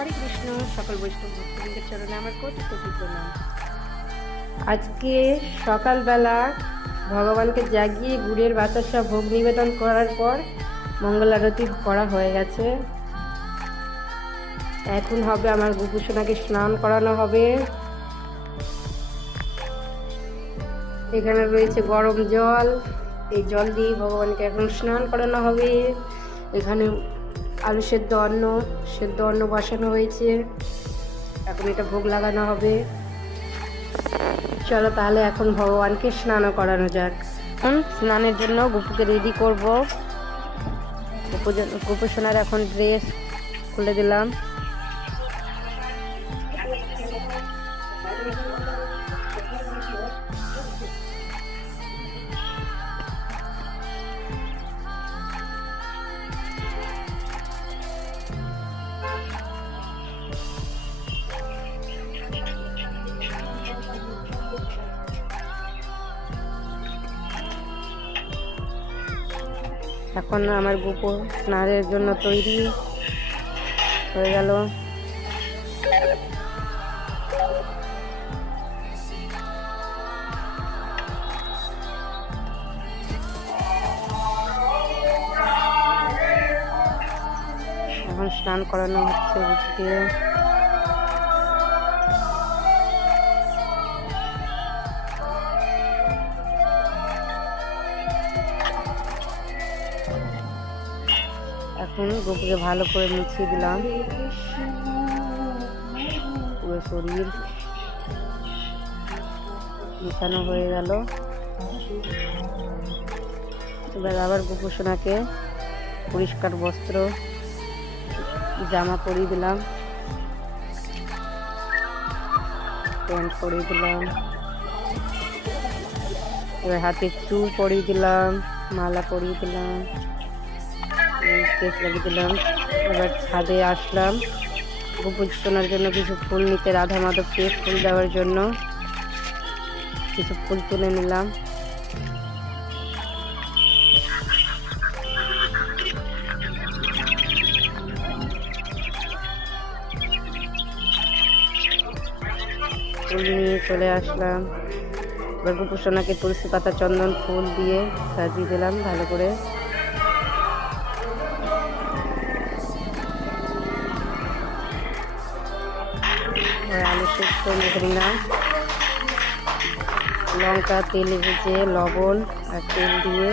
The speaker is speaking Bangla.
হরে কৃষ্ণ। সকল বৈষ্ণব ভক্তবৃন্দের চরণে আমার কোটি কোটি প্রণাম। আজকে সকালবেলা ভগবানকে জাগিয়ে গুড়ের বাতাসা ভোগ নিবেদন করার পর মঙ্গল আরতি করা হয়ে গেছে। এখন হবে আমার গোপুসোনাকে স্নান করানো হবে। এখানে রয়েছে গরম জল, এই জল দিয়ে ভগবানকে এখন স্নান করানো হবে। এখানে আলু সেদ্ধ অন্ন বসানো হয়েছে, এখন এটা ভোগ লাগানো হবে। চলো তাহলে এখন ভগবানকে স্নানও করানো যাক। স্নানের জন্য গোপুকে রেডি করব। গোপুসোনার এখন ড্রেস খুলে দিলাম। এখন আমার গোপু স্নানের জন্য তৈরি হয়ে গেল। এখন স্নান করানো হচ্ছে গোপুকে। এখন গোপুকে ভালো করে মুছিয়ে দিলাম, পুরো শরীর মুছানো হয়ে গেল। এবার আবার গোপুসোনাকে পরিষ্কার বস্ত্র জামা পরিয়ে দিলাম, প্যান্ট পরিয়ে দিলাম। এবার হাতে চুল পরিয়ে দিলাম, মালা পরিয়ে দিলাম, কেস লাগিয়ে দিলাম। এবার ছাদে আসলাম গোপুসোনার জন্য কিছু ফুল নিতে, রাধা মাধবকে ফুল দেওয়ার জন্য কিছু ফুল তুলে নিলাম। ফুল নিয়ে চলে আসলাম। এবার গোপুসোনাকে তুলসী পাতা চন্দন ফুল দিয়ে সাজিয়ে দিলাম ভালো করে। আলু সেদ্ধ মেখে নিলাম, লঙ্কা তেলে ভেজে লবণ আর তেল দিয়ে